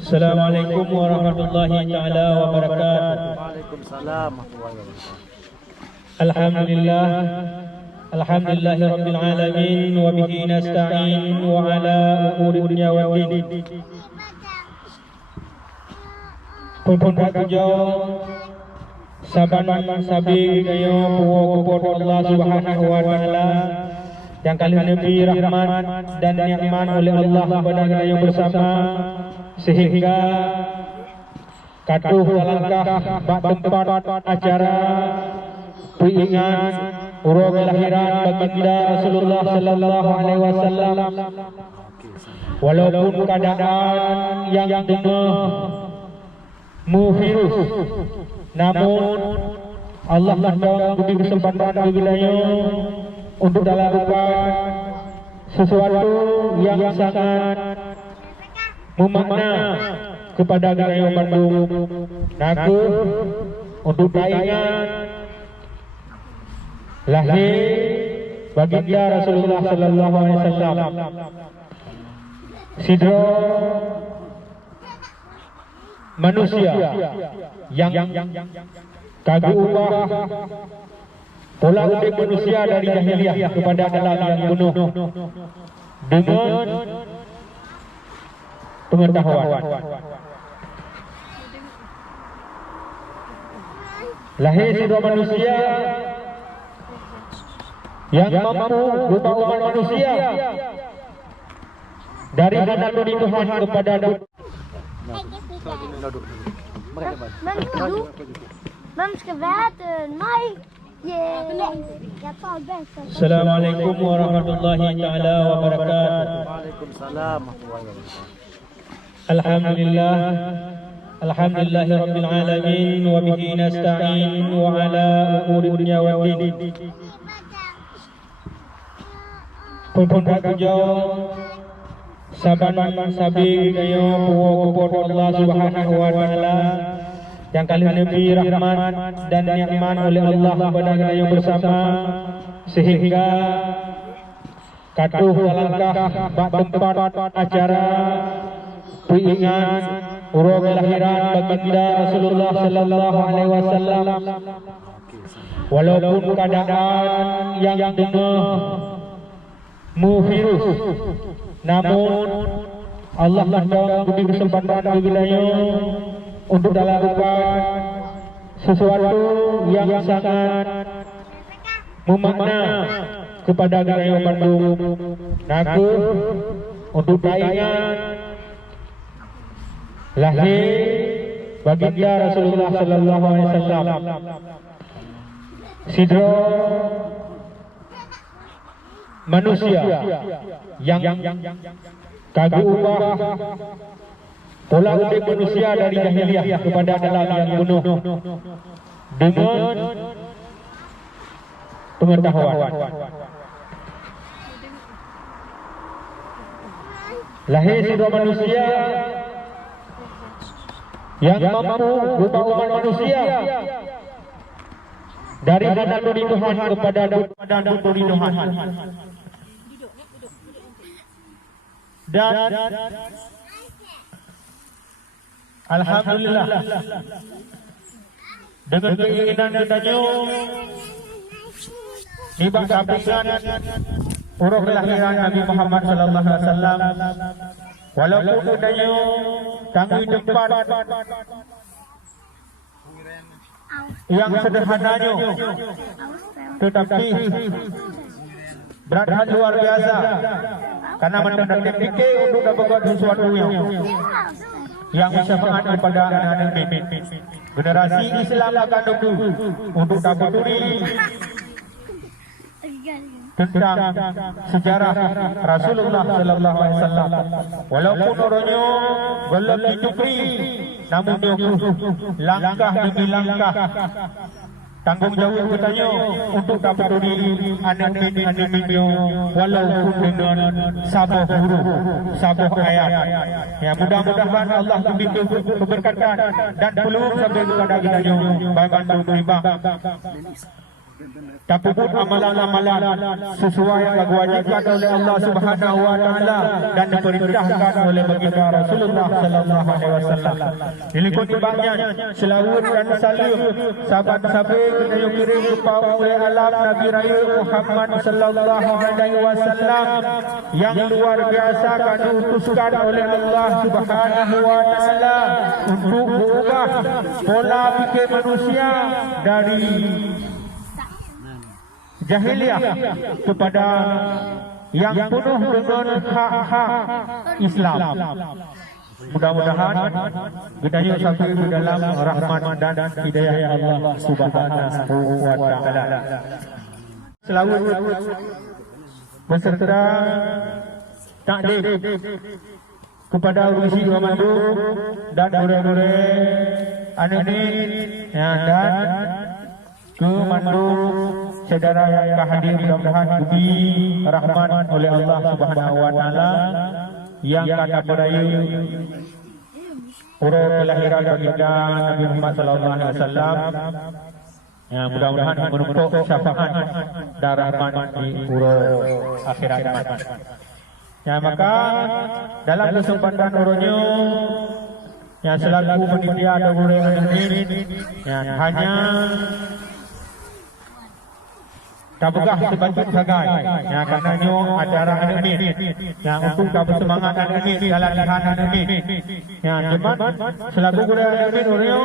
Assalamualaikum warahmatullahi taala wabarakatuh. Waalaikumsalam. Alhamdulillah. Alhamdulillahirabbil alamin wa bihi nasta'in wa ala umuri dunya waddin. Pun puja saban sabi kayo puwo kepada Allah Subhanahu wa taala yang kali Nabi rahmat dan nikmat oleh Allah kepada kayo bersama sehingga katuh langkah bak tempat acara peringat urang kelahiran baginda Rasulullah sallallahu alaihi wasallam, walaupun keadaan yang tengah virus, namun Allah memberi kesempatan bagi kita untuk melakukan sesuatu yang sangat memakna kepada Gayo Bandung. Naku untuk taingan lahir baginda Rasulullah sallallahu alaihi wasallam, sidro manusia yang kagak ubah pola hidup manusia dari jahiliyah kepada dalam yang penuh dengan pengetahuan. Lahir sidro manusia yang mampu berubah umat manusia dari dana Tuhan kepada Assalamualaikum warahmatullahi taala wabarakatuh. Waalaikumsalam. Alhamdulillah. Alhamdulillahirabbil alamin wa bihi nasta'in wa ala umuri dunya waddin. Pun puja saban sabi kayo puwo kepada Allah Subhanahu wa taala yang kali Nabi rahmat dan nikmat oleh Allah kepada kayo bersama sehingga katuh langkah bak tempat acara peringat urang kelahiran baginda Rasulullah sallallahu alaihi wasallam, walaupun keadaan yang tengah virus, namun Allah memberi kesempatan bagi kita untuk melakukan sesuatu yang sangat memakna kepada Gayo Bandung. Naku untuk taingan lahir baginda Rasulullah sallallahu alaihi wasallam, sidro manusia yang kagak ubah pola hidup manusia dari jahiliyah kepada dalam yang penuh dengan pengetahuan. Lahir sidro manusia yang mampu berubah umat manusia dari dana Tuhan kepada Tuhan. Dan alhamdulillah dengan keinginan kita dibanggakan urang kelahiran Nabi Muhammad sallallahu alaihi wasallam, walaupun adanya kami tempat yang sederhananya tetapi berat luar biasa, karena mendapat fikir untuk dapat sesuatu yang bisa mengandung pada anak-anak generasi Islam akan dulu untuk dapat tentang sejarah Rasulullah sallallahu alaihi wasallam, walaupun orangnya belum dicukri, namun dia langkah demi langkah tanggung jawab katanya untuk dapat diri anak-anak walaupun dengan sabar huruf, sabar ayat. Ya, mudah-mudahan Allah memberi keberkatan dan peluang sampai kepada kita bantu terima. tapi pun amalan-amalan sesuai yang diwajibkan oleh Allah Subhanahu wa taala dan diperintahkan oleh baginda Rasulullah sallallahu alaihi wasallam. Dilikut banyak selawat dan salam sahabat-sahabat yang kirim kepada oleh alam Nabi Raya Muhammad sallallahu alaihi wasallam yang luar biasa kami utuskan oleh Allah Subhanahu wa taala untuk mengubah pola fikir manusia dari jahiliyah kepada yang penuh dengan hak-hak Islam. Mudah-mudahan kita yuk sampai di dalam rahmat dan hidayah Allah Subhanahu wa taala. Selawat beserta takdim kepada Rusi Wamandu dan dure-dure anak-anak dan ke mandu saudara yang hadir, mudah-mudahan diberi rahmat oleh Allah Subhanahu wa taala yang kata berdaya urut kelahiran baginda Nabi Muhammad sallallahu alaihi wasallam. Ya, mudah-mudahan menumpuk syafaat dan rahmat di urut akhirat. Ya, maka dalam kesempatan urutnya yang selaku panitia atau guru ini hanya tabukah sebanyak sagai yang karenanya acara admin yang untuk kamu semangat admin dalam lihan admin yang jemaat selaku guru admin orangnya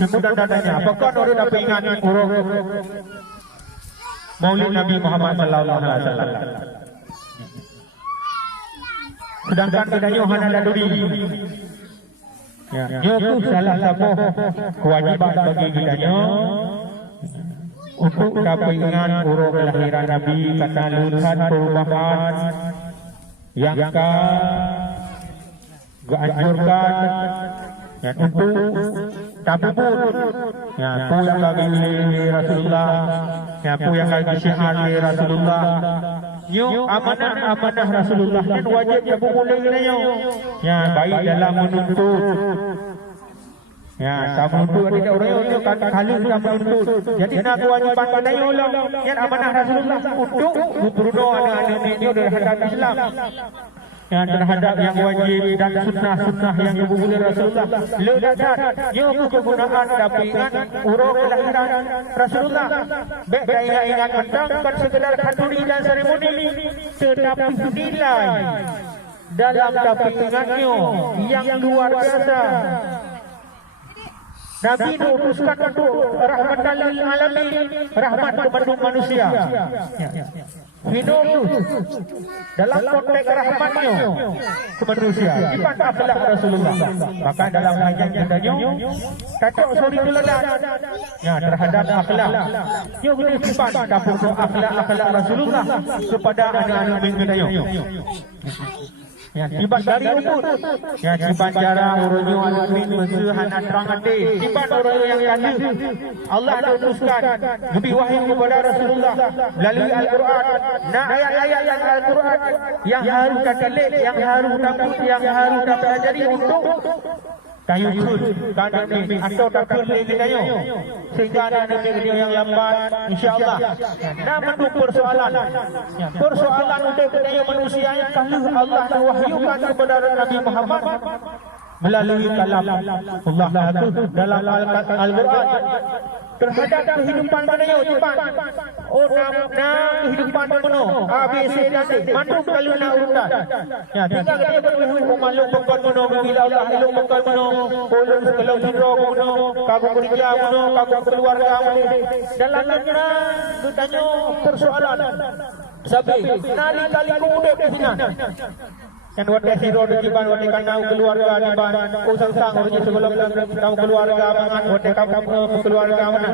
kemudian dadanya apakah orang dapat ingat urut Maulid Nabi Muhammad sallallahu alaihi wasallam. Sedangkan kedanya hana laduri. Ya, itu salah satu kewajiban bagi kitanya untuk dapat ingat urut kelahiran Nabi, kata lutan perubahan yang dianjurkan untuk tabubut pu yang bagi Rasulullah, pu yang bagi syiar Rasulullah, amanah Rasulullah dan wajib yang boleh baik dalam menuntut kamu menuntut tidak orang itu kali kita menuntut, jadi nak kewajiban padanya Allah yang amanah Rasulullah untuk berdoa anak-anak ini terhadap Islam, terhadap yang wajib dan sunnah-sunnah yang dibubuhkan Rasulullah. Ledakan yang kegunaan dapat ingat urut kelahiran Rasulullah. Baik ingat mentang bukan sekedar kanduri dan seremoni, tetapi nilai dalam dapat ingatnya yang luar biasa. Nabi diutuskan untuk rahmatan lil alamin, rahmat kepada manusia. Hidup dalam konteks rahmatnya kepada manusia, sifat akhlak Rasulullah. Maka dalam ayat yang tadi kata suri teladan terhadap akhlak. Ia boleh sifat dapur akhlak Rasulullah kepada anak-anak bengkedanya. Sifat dari umur, sifat cara urutnya alamin mesehana terang hati, sifat orang yang kali Allah utuskan lebih wahyu kepada Rasulullah melalui Al-Quran. Nah, ayat-ayat yang Al-Quran yang harus katelik, yang harus takut, yang harus dipelajari untuk kayu kun kan ini atau takut lagi kayu sehingga ada negeri yang lambat insyaallah. Nah, menduk persoalan untuk kedaya manusia yang kalau Allah wahyukan kepada Nabi Muhammad melalui kalam Allah dalam Al-Quran terhadap kehidupan manusia cepat. Oh, kehidupan manusia ABC dan D manduk kalau nak urutan. Tinggal dia berhukum makhluk pokok manusia bila Allah elok pokok manusia ulun kalau hidro manusia kagu kerja manusia kagu keluarga manusia dalam negara bertanya persoalan sabi nali kali kuudep hinan dan wadah hiro di jiban wadah kanau keluarga jiban usang-sang orangnya sebelum kamu keluarga mangan wadah kamu keluarga mana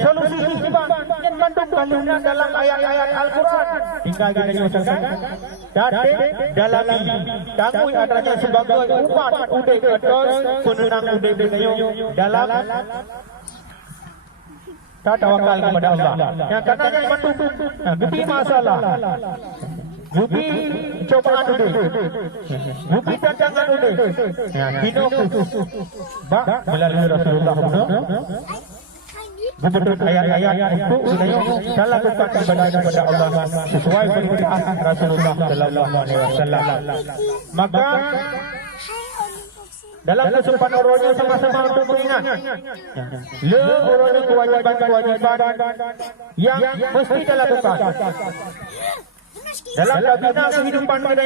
solusi jiban yang manduk kaluna dalam ayat-ayat Al-Quran tinggal kita usang-sang dati dalam ini tangui adanya sebagai umat udai ketos penenang udai benyo dalam tak tawakal kepada Allah yang katanya manduk gepi masalah Gupi cobaan udah, gupi tantangan udah, hidup, melalui Rasulullah membentuk ayat-ayat untuk kita lakukan ibadah kepada Allah sesuai perintah Rasulullah sallallahu alaihi wasallam. Maka dalam kesempatan orangnya sama-sama untuk mengingat orangnya kewajiban-kewajiban yang mesti kita lakukan dalam bina kehidupan kita,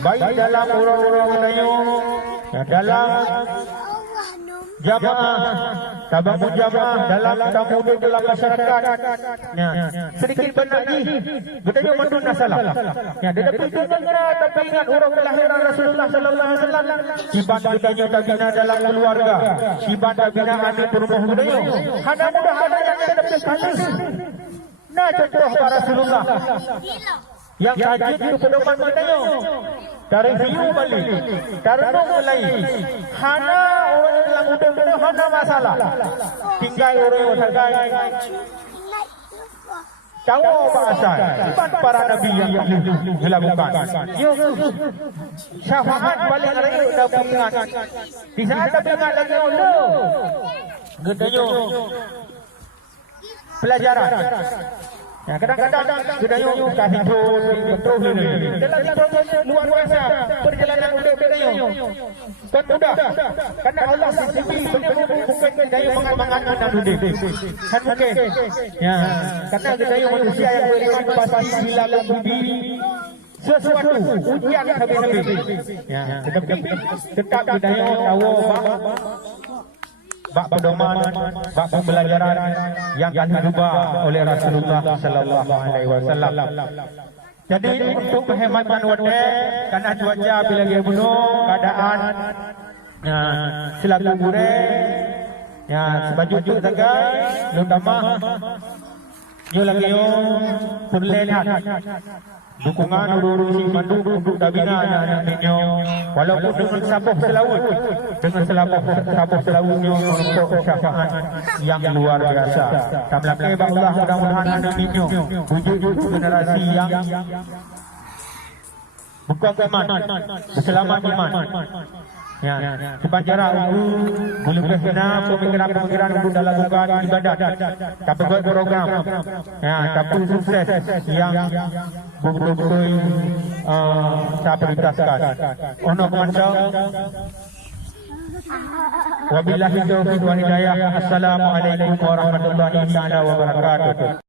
baik dalam orang-orang kita, dalam jamaah, tabung jamaah, dalam tamu dalam masyarakat. Sedikit banyak ni, kita yang mandun salah. Tetapi kita tapi ingat orang kelahiran Rasulullah sallallahu alaihi wasallam. Sibat kita juga bina dalam keluarga, sibat bina anak rumah budaya. Ada mudah ada yang kita kalis. Nah contoh para Rasulullah yang kaji itu pedoman kita dari view balik, dari mulai hana orang dalam udang itu hana masalah, tinggal orang tergai tahu bahasa iman para nabi yang dilakukan. Syafaat balik lagi dah ingat. Di saat tapi ingat lagi Allah. Gedanya pelajaran. Kadang-kadang kita yung kasih betul ini. Dalam proses luar biasa perjalanan untuk kita kan mudah. Karena Allah sendiri bukan daya pengembangan manusia. Kan mungkin. Ya, karena kita yung manusia yang beriman pasti bila budi sesuatu ujian habis-habis. Ya, tetap kita yung tahu bak pedoman, bak pembelajaran yang akan diubah oleh Rasulullah sallallahu alaihi wasallam. Jadi untuk menghematan waktu karena cuaca bila dia bunuh keadaan selaku gure sebaju tu tagai terutama yo lagi yo perlehat dukungan urusi mandu untuk tabina anak-anaknya walaupun dengan sabuh selawutnya untuk syafaat yang luar biasa. Tamlaki Allah mudah-mudahan anak-anaknya wujud generasi yang bukan iman, berselamat iman. Ya, sepanjang boleh berkena pemikiran-pemikiran untuk dalam bukan ibadat. Tapi buat program, ya, tapi sukses yang betul-betul saya prioritaskan. Untuk memandang, wabillahi taufiq wal hidayah. Assalamualaikum warahmatullahi wabarakatuh.